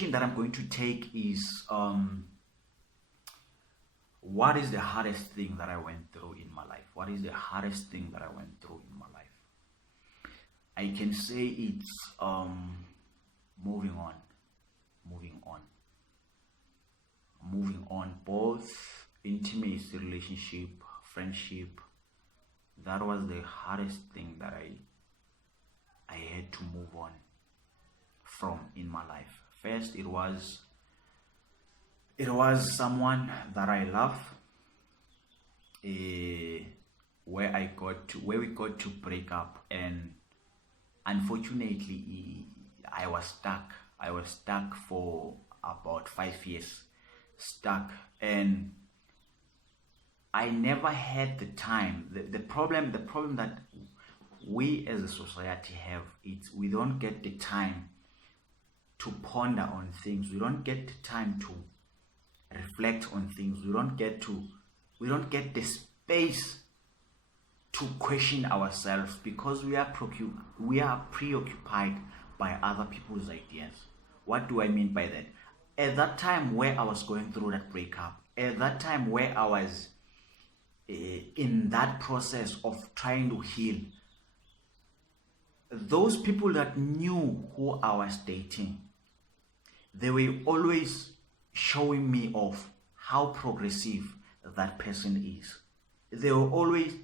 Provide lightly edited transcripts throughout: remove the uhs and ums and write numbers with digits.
question that I'm going to take is what is the hardest thing that I went through in my life? What is the hardest thing that I went through in my life? I can say it's moving on, moving on, moving on, both intimacy, relationship, friendship. That was the hardest thing that I had to move on from in my life. First, it was someone that I love, where we got to break up, and unfortunately I was stuck for about 5 years, stuck, and I never had the time. The problem that we as a society have, it's we don't get the time to ponder on things. We don't get the time to reflect on things. We don't get the space to question ourselves, because we are preoccupied by other people's ideas. What do I mean by that? At that time where I was going through that breakup, at that time where I was in that process of trying to heal, those people that knew who I was dating, they were always showing me off how progressive that person is. They were always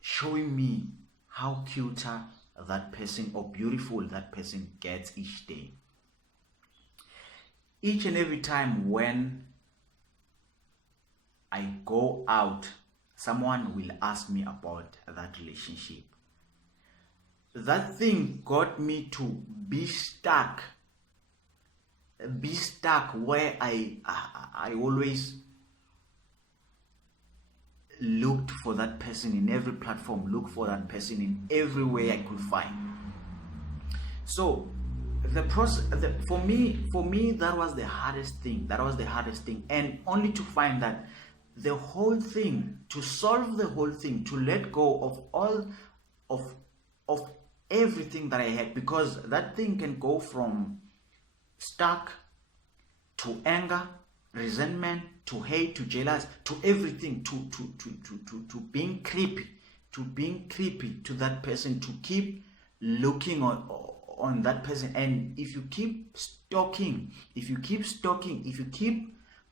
showing me how cuter that person or beautiful that person gets each day. Each and every time when I go out, someone will ask me about that relationship. That thing got me to be stuck where I always looked for that person in every platform, looked for that person in every way I could find. So the process, for me, that was the hardest thing, and only to find that the whole thing, to solve the whole thing, to let go of all of everything that I had, because that thing can go from stuck to anger, resentment, to hate, to jealous, to everything, to being creepy, to that person, to keep looking on that person. And if you keep stalking, if you keep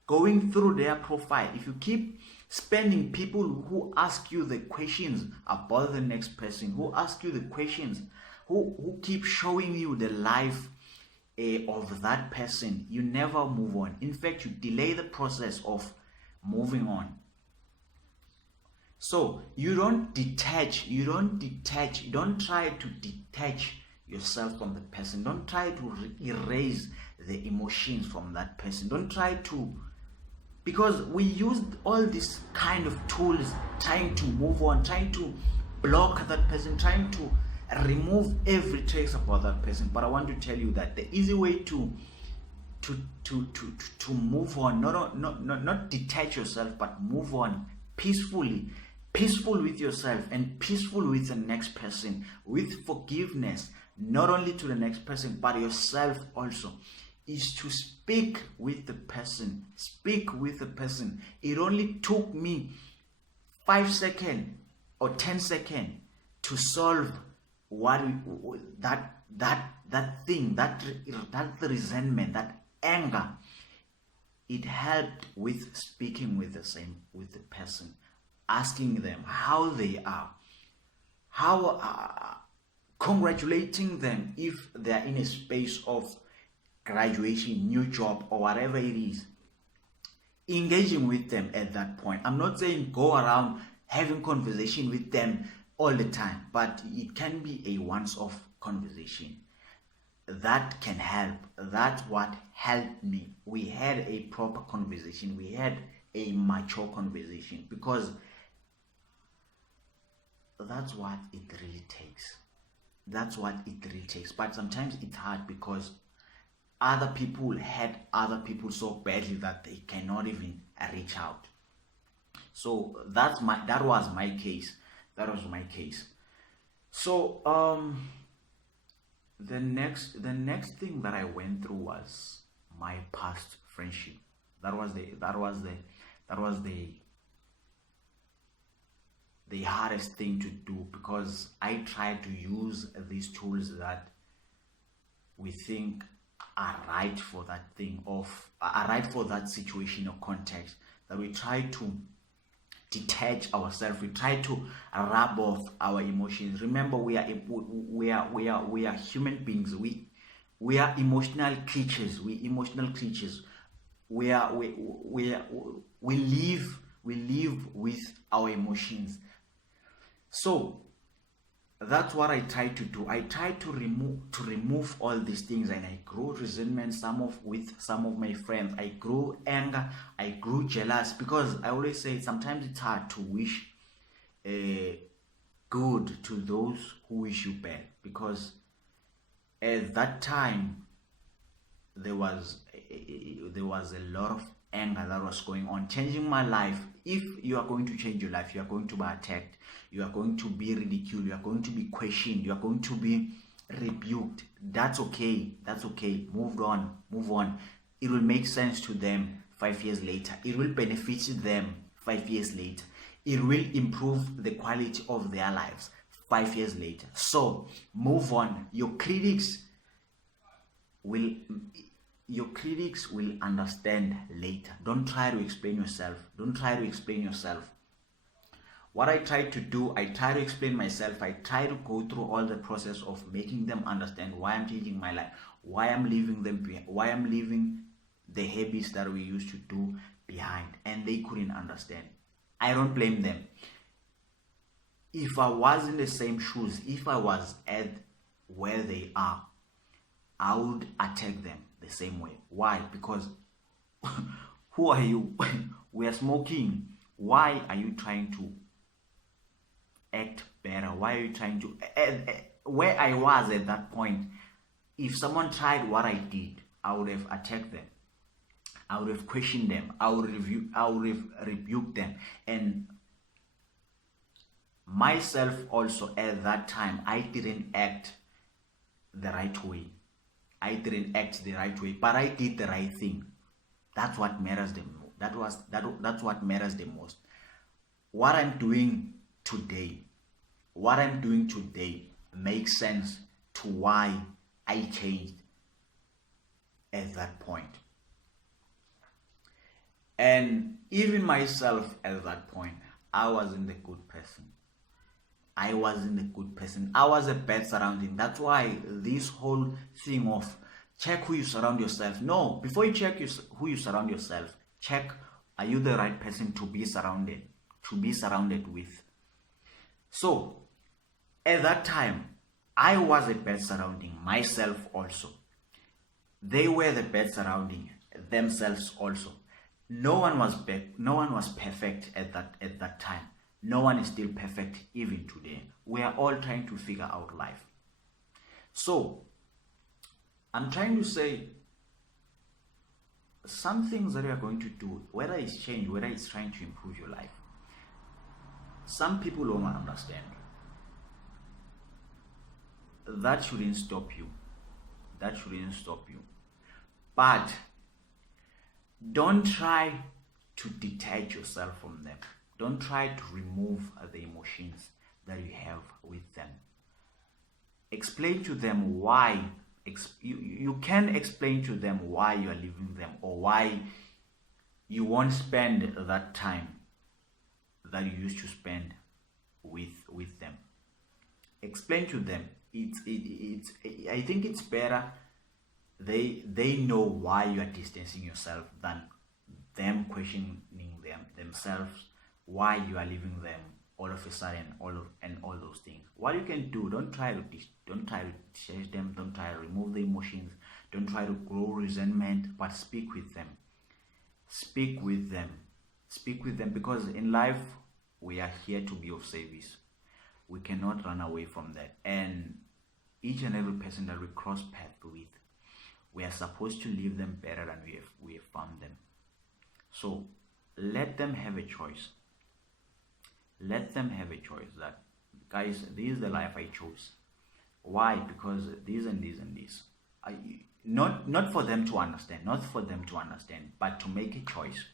going through their profile, if you keep spending people who ask you the questions about the next person, who ask you the questions, who keep showing you the life of that person, you never move on. In fact, you delay the process of moving on. So you don't try to detach yourself from the person. Don't try to erase the emotions from that person. Don't try to, because we used all these kind of tools trying to move on, trying to block that person, trying to remove every trace about that person. But I want to tell you that the easy way to move on, not detach yourself, but move on peacefully, peaceful with yourself and peaceful with the next person, with forgiveness, not only to the next person but yourself also, is to speak with the person. It only took me 5 seconds or 10 seconds to solve that thing, that resentment, that anger. It helped with speaking with the person, asking them how they are, congratulating them if they are in a space of graduation, new job, or whatever it is. Engaging with them at that point. I'm not saying go around having conversation with them all the time, but it can be a once-off conversation. That can help. That's what helped me. We had a proper conversation. We had a mature conversation, because that's what it really takes. But sometimes it's hard because other people had other people so badly that they cannot even reach out. So that was my case. So The next thing that I went through was my past friendship. That was the hardest thing to do, because I tried to use these tools that we think are right for that thing, are right for that situation or context, that we try to detach ourselves, we try to rub off our emotions. Remember, we are human beings. We are emotional creatures. We live with our emotions. So that's what I try to do. I try to remove all these things, and I grew resentment with some of my friends. I grew anger, I grew jealous, because I always say sometimes it's hard to wish uh, good to those who wish you bad, because at that time there was a lot of anger that was going on, changing my life. If you are going to change your life, you are going to be attacked, you are going to be ridiculed, you are going to be questioned, you are going to be rebuked. That's okay. Move on. It will make sense to them 5 years later. It will benefit them 5 years later. It will improve the quality of their lives 5 years later. So move on. Will your critics will understand later. Don't try to explain yourself. What I try to do, I try to explain myself. I try to go through all the process of making them understand why I'm changing my life, why I'm leaving them behind, why I'm leaving the habits that we used to do behind, and they couldn't understand. I don't blame them. If I was in the same shoes, if I was at where they are, I would attack them the same way. Why? Because who are you? We are smoking. Why are you trying to act better? Why are you trying to? Where I was at that point, if someone tried what I did, I would have attacked them. I would have questioned them. I would have rebuked them. And myself also, at that time, I didn't act the right way. But I did the right thing. That's what matters the most. That's what matters the most. What I'm doing today, makes sense to why I changed at that point. And even myself at that point, I wasn't a good person. I was a bad surrounding. That's why this whole thing of check who you surround yourself. No, before you check who you surround yourself, check, are you the right person to be surrounded with. So at that time, I was a bad surrounding myself also. They were the bad surrounding themselves also. No one was perfect at that time. No one is still perfect even today. We are all trying to figure out life. So I'm trying to say, some things that you are going to do, whether it's change, whether it's trying to improve your life, some people don't understand. That shouldn't stop you. But don't try to detach yourself from them. Don't try to remove the emotions that you have with them. Explain to them why. You can explain to them why you are leaving them, or why you won't spend that time that you used to spend with them. Explain to them. I think it's better they know why you are distancing yourself than them questioning themselves why you are leaving them all of a sudden, all those things. What you can do, don't try to change them, don't try to remove the emotions, don't try to grow resentment, but speak with them. Because in life we are here to be of service. We cannot run away from that. And each and every person that we cross path with, we are supposed to leave them better than we have found them. So let them have a choice. That, guys, this is the life I chose. Why? Because this and this and this. Not for them to understand, but to make a choice,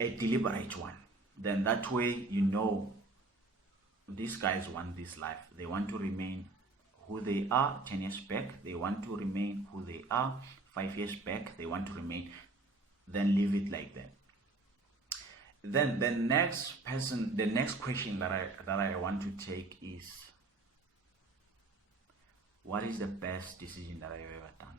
a deliberate one. Then that way, you know, these guys want this life. They want to remain who they are 10 years back. They want to remain who they are 5 years back. They want to remain, then leave it like that. Then the next question that I want to take is, what is the best decision that I've ever done?